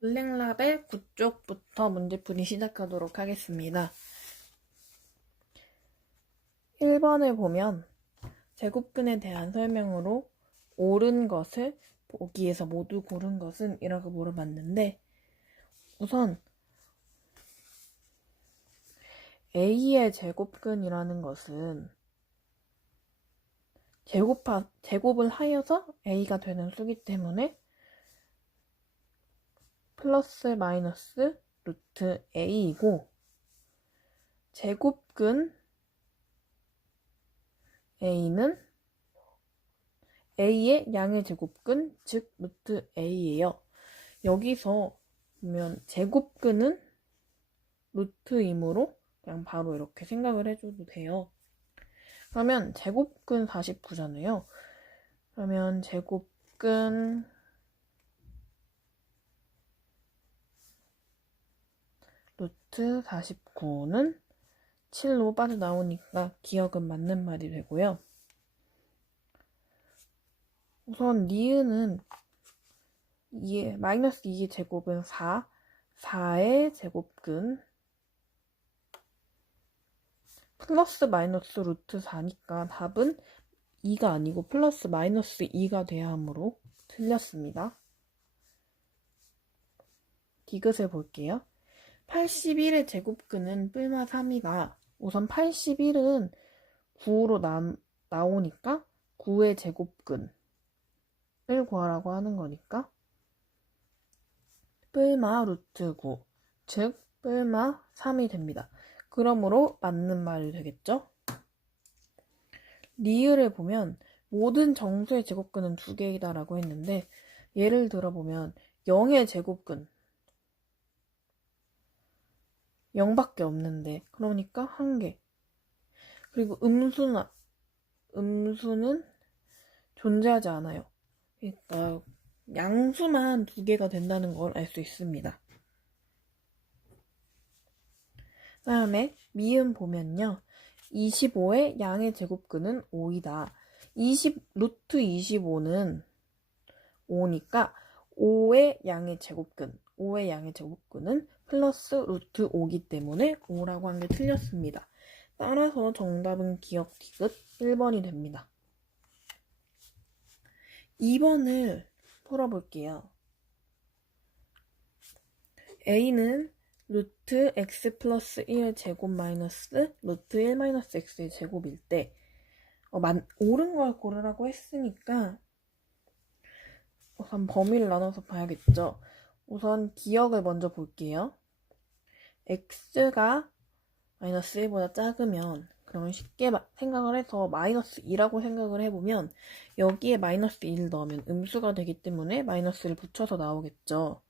블랙라벨 9쪽부터 문제풀이 시작하도록 하겠습니다. 1번을 보면 제곱근에 대한 설명으로 옳은 것을 보기에서 모두 고른 것은 이라고 물어봤는데, 우선 A의 제곱근이라는 것은 제곱을 하여서 A가 되는 수기 때문에 플러스 마이너스 루트 A이고, 제곱근 A는 A의 양의 제곱근, 즉 루트 A예요. 여기서 보면 제곱근은 루트이므로 그냥 바로 이렇게 생각을 해줘도 돼요. 그러면 제곱근 49잖아요. 그러면 제곱근 루트 49는 7로 빠져나오니까 기억은 맞는 말이 되고요. 우선 니은은 마이너스 2의 제곱은 4의 제곱근 플러스 마이너스 루트 4니까 답은 2가 아니고 플러스 마이너스 2가 돼야 하므로 틀렸습니다. 디귿을 볼게요. 81의 제곱근은 뿔마 3이다. 우선 81은 9로 나오니까 9의 제곱근을 구하라고 하는 거니까 뿔마 루트 9, 즉 뿔마 3이 됩니다. 그러므로 맞는 말이 되겠죠? 리을을 보면 모든 정수의 제곱근은 2개이다 라고 했는데, 예를 들어보면 0의 제곱근 0밖에 없는데, 그러니까 1개. 그리고 음수는 존재하지 않아요. 그러니까 양수만 2개가 된다는 걸 알 수 있습니다. 다음에 미음 보면요. 25의 양의 제곱근은 5이다. 루트 25는 5니까 5의 양의 제곱근은 플러스 루트 5기 때문에 5라고 한 게 틀렸습니다. 따라서 정답은 기억 디귿 1번이 됩니다. 2번을 풀어볼게요. A는 루트 x 플러스 1 제곱 마이너스 루트 1 마이너스 x의 제곱일 때 옳은 걸 고르라고 했으니까 우선 범위를 나눠서 봐야겠죠. 우선 기억을 먼저 볼게요. x가 마이너스 1보다 작으면, 그러면 쉽게 생각을 해서 마이너스 2라고 생각을 해보면 여기에 마이너스 1을 넣으면 음수가 되기 때문에 마이너스를 붙여서 나오겠죠.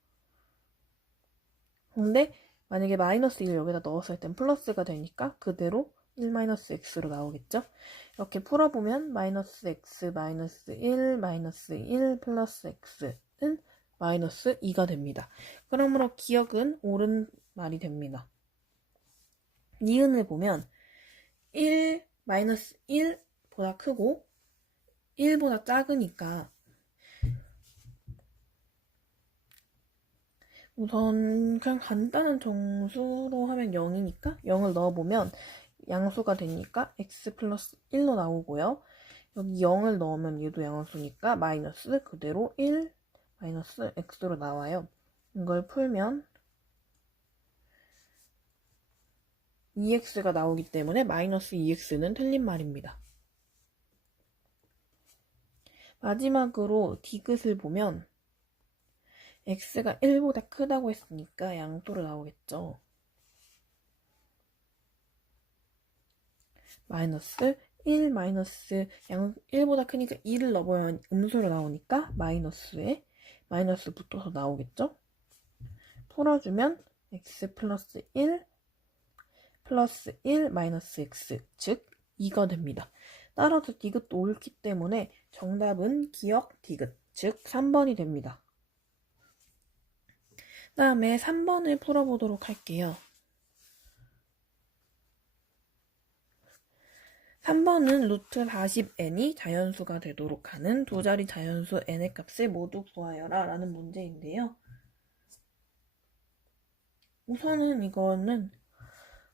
근데 만약에 마이너스 1을 여기다 넣었을 땐 플러스가 되니까 그대로 1-x로 나오겠죠. 이렇게 풀어보면 마이너스 x 마이너스 1 마이너스 1 플러스 x는 마이너스 2가 됩니다. 그러므로 기억은 옳은 말이 됩니다. 니은을 보면 1 마이너스 1보다 크고 1보다 작으니까 우선 그냥 간단한 정수로 하면 0이니까 0을 넣어보면 양수가 되니까 x 플러스 1로 나오고요. 여기 0을 넣으면 얘도 양수니까 마이너스 그대로 1 마이너스 x로 나와요. 이걸 풀면 2x가 나오기 때문에 마이너스 2x는 틀린 말입니다. 마지막으로 디귿을 보면 x가 1보다 크다고 했으니까 양수로 나오겠죠. 마이너스 1 마이너스 1보다 크니까 2를 넣어보면 음수로 나오니까 마이너스에 마이너스 붙어서 나오겠죠. 풀어주면 x 플러스 1 플러스 1 마이너스 x, 즉 2가 됩니다. 따라서 디귿도 옳기 때문에 정답은 기억 디귿, 즉 3번이 됩니다. 다음에 3번을 풀어보도록 할게요. 3번은 루트 40n이 자연수가 되도록 하는 두 자리 자연수 n의 값을 모두 구하여라 라는 문제인데요. 우선은 이거는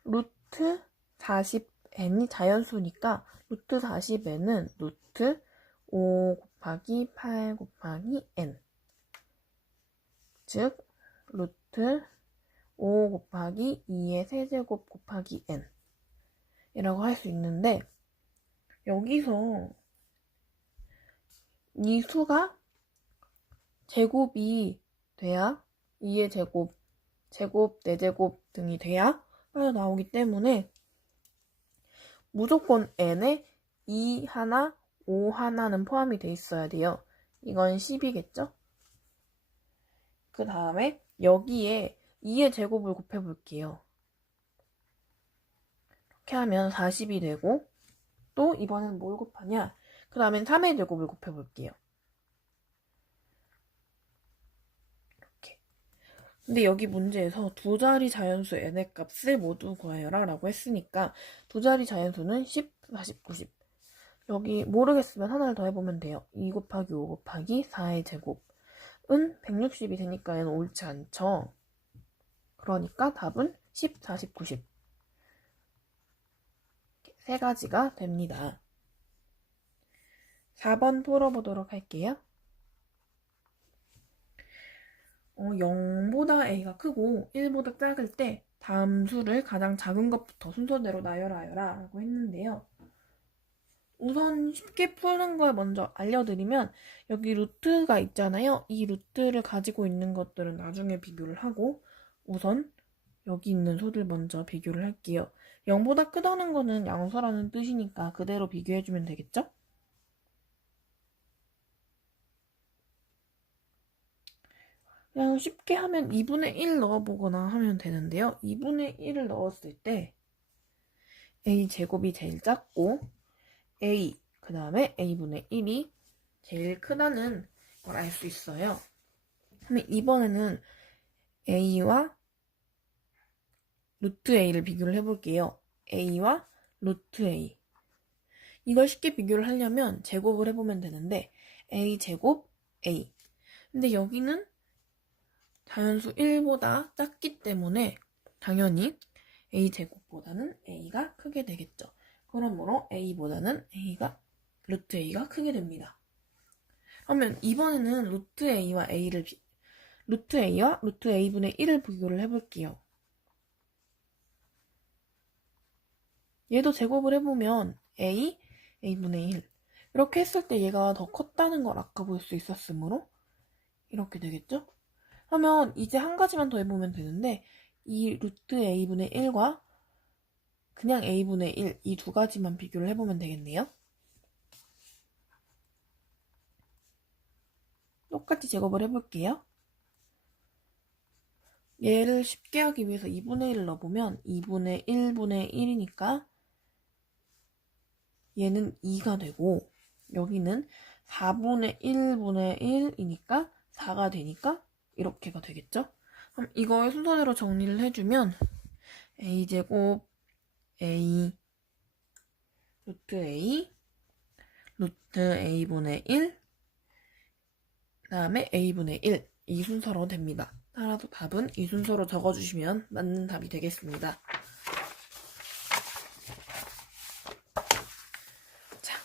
루트 40n이 자연수니까 루트 40n은 루트 5 곱하기 8 곱하기 n, 즉 루트 5 곱하기 2의 세제곱 곱하기 n 이라고 할 수 있는데, 여기서 이 수가 제곱이 돼야 2의 제곱, 제곱, 4제곱 등이 돼야 빠져나오기 때문에 무조건 n에 2 하나, 5 하나는 포함이 돼 있어야 돼요. 이건 10이겠죠? 그 다음에 여기에 2의 제곱을 곱해 볼게요. 이렇게 하면 40이 되고, 또 이번엔 뭘 곱하냐? 그 다음엔 3의 제곱을 곱해 볼게요. 이렇게. 근데 여기 문제에서 두 자리 자연수 n의 값을 모두 구하여라 라고 했으니까 두 자리 자연수는 10, 40, 90. 여기 모르겠으면 하나를 더 해보면 돼요. 2 곱하기 5 곱하기 4의 제곱은 160이 되니까 얘는 옳지 않죠. 그러니까 답은 10, 40, 90. 세 가지가 됩니다. 4번 풀어보도록 할게요. 0보다 a가 크고 1보다 작을 때 다음 수를 가장 작은 것부터 순서대로 나열하여라 라고 했는데요. 우선 쉽게 푸는 걸 먼저 알려드리면, 여기 루트가 있잖아요. 이 루트를 가지고 있는 것들은 나중에 비교를 하고, 우선 여기 있는 수들 먼저 비교를 할게요. 0보다 크다는 거는 양수라는 뜻이니까 그대로 비교해주면 되겠죠? 그냥 쉽게 하면 2분의 1 넣어보거나 하면 되는데요. 2분의 1을 넣었을 때 a 제곱이 제일 작고 a, 그 다음에 a분의 1이 제일 크다는 걸 알 수 있어요. 그럼 이번에는 a와 루트 a를 비교를 해볼게요. a와 루트 a. 이걸 쉽게 비교를 하려면 제곱을 해보면 되는데 a 제곱 a. 근데 여기는 자연수 1보다 작기 때문에 당연히 a 제곱보다는 a가 크게 되겠죠. 그러므로 a보다는 루트 a가 크게 됩니다. 그러면 이번에는 루트 a와 루트 a분의 1을 비교를 해볼게요. 얘도 제곱을 해보면 a분의 1. 이렇게 했을 때 얘가 더 컸다는 걸 아까 볼 수 있었으므로 이렇게 되겠죠? 하면 이제 한 가지만 더 해보면 되는데, 이 루트 a분의 1과 그냥 a분의 1, 이 두 가지만 비교를 해보면 되겠네요. 똑같이 제곱을 해볼게요. 얘를 쉽게 하기 위해서 2분의 1을 넣어보면 2분의 1분의 1이니까 얘는 2가 되고, 여기는 4분의 1분의 1이니까 4가 되니까 이렇게가 되겠죠? 그럼 이걸 순서대로 정리를 해주면 a제곱 a 루트 a 루트 a분의 1 그 다음에 a분의 1 이 순서로 됩니다. 따라서 답은 이 순서로 적어주시면 맞는 답이 되겠습니다. 자,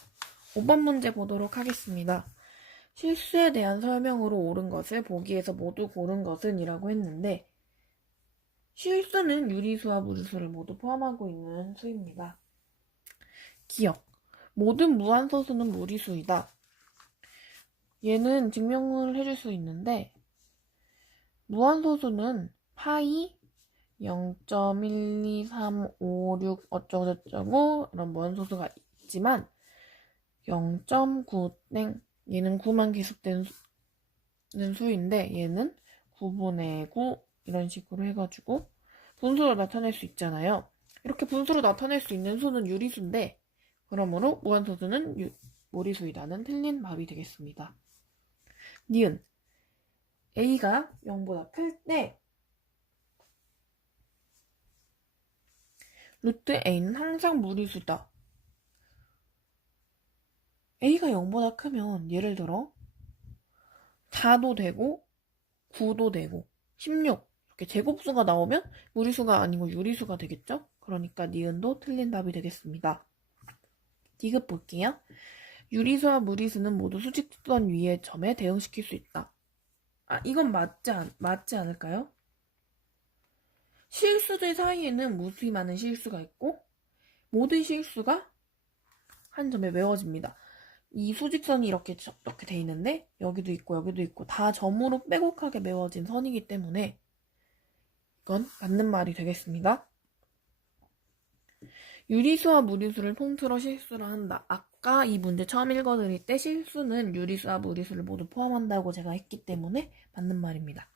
5번 문제 보도록 하겠습니다. 실수에 대한 설명으로 옳은 것을 보기에서 모두 고른 것은 이라고 했는데, 실수는 유리수와 무리수를 모두 포함하고 있는 수입니다. 기억. 모든 무한소수는 무리수이다. 얘는 증명을 해줄 수 있는데, 무한소수는 파이 0.12356 어쩌고저쩌고 이런 무한소수가 있지만 0.9땡 얘는 9만 계속되는 수인데 얘는 9분의 9 이런 식으로 해가지고 분수로 나타낼 수 있잖아요. 이렇게 분수로 나타낼 수 있는 수는 유리수인데, 그러므로 무한소수는 무리수이다는 틀린 답이 되겠습니다. 니은. a가 0보다 클 때 루트 a는 항상 무리수다. a가 0보다 크면 예를 들어 4도 되고 9도 되고 16 이렇게 제곱수가 나오면 무리수가 아니고 유리수가 되겠죠? 그러니까 니은도 틀린 답이 되겠습니다. 디귿 볼게요. 유리수와 무리수는 모두 수직선 위의 점에 대응시킬 수 있다. 이건 맞지 않을까요? 실수들 사이에는 무수히 많은 실수가 있고 모든 실수가 한 점에 메워집니다. 이 수직선이 이렇게 돼 있는데 여기도 있고 다 점으로 빼곡하게 메워진 선이기 때문에 이건 맞는 말이 되겠습니다. 유리수와 무리수를 통틀어 실수를 한다. 아까 이 문제 처음 읽어드릴 때 실수는 유리수와 무리수를 모두 포함한다고 제가 했기 때문에 맞는 말입니다.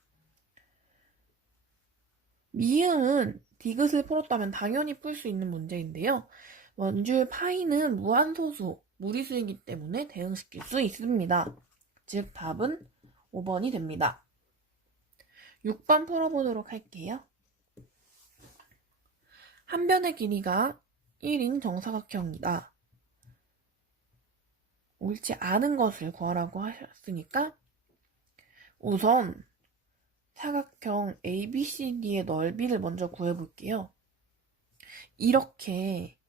미음은 디귿을 풀었다면 당연히 풀 수 있는 문제인데요. 원줄 파이는 무한소수, 무리수이기 때문에 대응시킬 수 있습니다. 즉 답은 5번이 됩니다. 6번 풀어보도록 할게요. 한 변의 길이가 1인 정사각형이다. 옳지 않은 것을 구하라고 하셨으니까 우선 사각형 ABCD의 넓이를 먼저 구해볼게요. 이렇게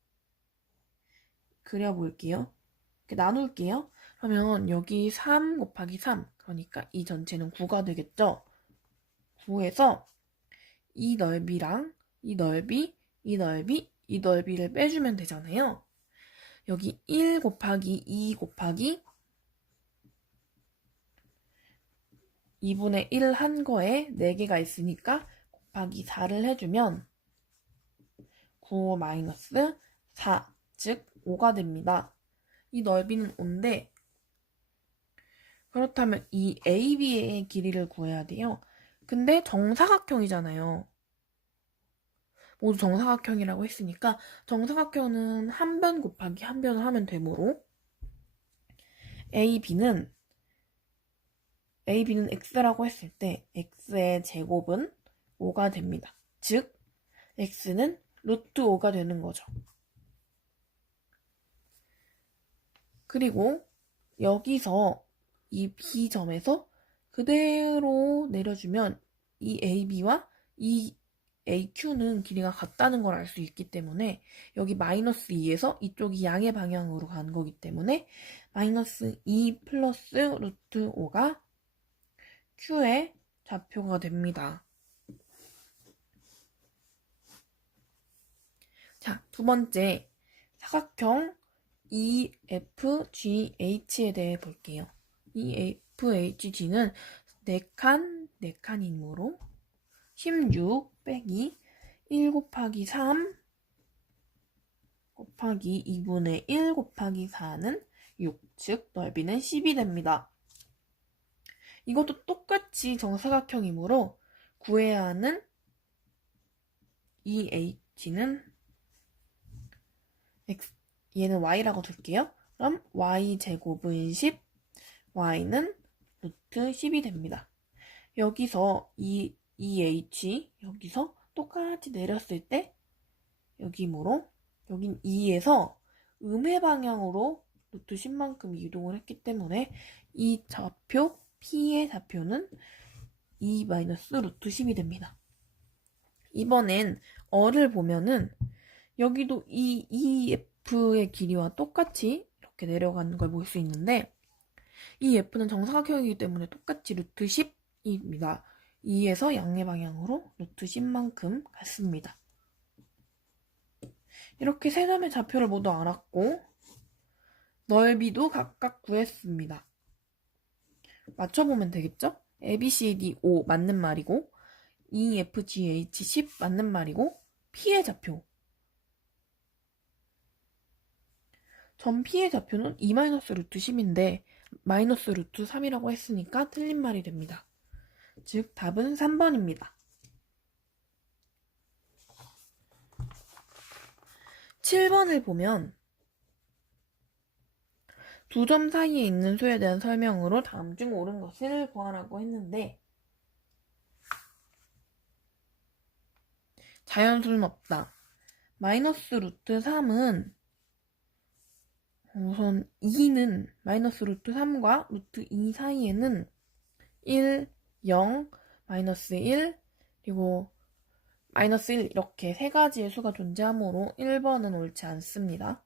그려볼게요. 이렇게 나눌게요. 그러면 여기 3 곱하기 3, 그러니까 이 전체는 9가 되겠죠? 9에서 이 넓이랑 이 넓이, 이 넓이, 이 넓이를 빼주면 되잖아요. 여기 1 곱하기 2 곱하기 2분의 1 한 거에 4개가 있으니까 곱하기 4를 해주면 9 마이너스 4, 즉 5가 됩니다. 이 넓이는 5인데 그렇다면 이 AB의 길이를 구해야 돼요. 근데 정사각형이잖아요. 모두 정사각형이라고 했으니까 정사각형은 한 변 곱하기 한 변을 하면 되므로 AB는 x라고 했을 때 x의 제곱은 5가 됩니다. 즉 x는 루트 5가 되는 거죠. 그리고 여기서 이 B점에서 그대로 내려주면 이 AB와 이 AQ는 길이가 같다는 걸 알 수 있기 때문에 여기 마이너스 2에서 이쪽이 양의 방향으로 가는 거기 때문에 마이너스 2 플러스 루트 5가 Q의 좌표가 됩니다. 자, 두 번째 사각형 EFGH에 대해 볼게요. EFHG는 4칸이므로 16 빼기 1 곱하기 3 곱하기 2분의 1 곱하기 4는 6, 즉 넓이는 10이 됩니다. 이것도 똑같이 정사각형이므로 구해야 하는 EH는 얘는 y라고 둘게요. 그럼 y제곱은 10, y는 루트 10이 됩니다. 여기서 이 EH 여기서 똑같이 내렸을 때 여기므로 여긴 2에서 음의 방향으로 루트 10만큼 이동을 했기 때문에 이 좌표 P의 좌표는 2-루트 10이 됩니다. 이번엔 어를 보면은 여기도 이 EF의 길이와 똑같이 이렇게 내려가는 걸 볼 수 있는데 이 F는 정사각형이기 때문에 똑같이 루트 10입니다. 2에서 양의 방향으로 루트 10만큼 갔습니다. 이렇게 세 점의 좌표를 모두 알았고 넓이도 각각 구했습니다. 맞춰보면 되겠죠? ABCD 5 맞는 말이고 EFGH 10 맞는 말이고 P의 좌표 점 P의 좌표는 2-루트 10인데 마이너스 루트 3이라고 했으니까 틀린 말이 됩니다. 즉 답은 3번입니다. 7번을 보면 두 점 사이에 있는 수에 대한 설명으로 다음 중 옳은 것을 구하라고 했는데 자연수는 없다. 마이너스 루트 3은 우선 2는 마이너스 루트 3과 루트 2 사이에는 1, 0, 마이너스 1, 그리고 마이너스 1 이렇게 세 가지의 수가 존재하므로 1번은 옳지 않습니다.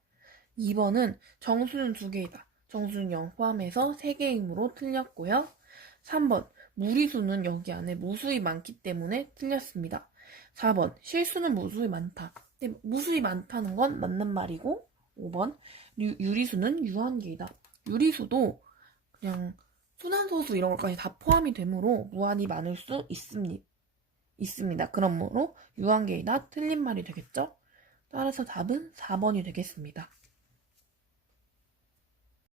2번은 정수는 2개이다. 정수는 0 포함해서 3개이므로 틀렸고요. 3번 무리수는 여기 안에 무수히 많기 때문에 틀렸습니다. 4번 실수는 무수히 많다. 근데 무수히 많다는 건 맞는 말이고 5번 유리수는 유한계이다. 유리수도 그냥 순환소수 이런 것까지 다 포함이 되므로 무한히 많을 수 있습니다. 그러므로 유한계이다 틀린 말이 되겠죠? 따라서 답은 4번이 되겠습니다.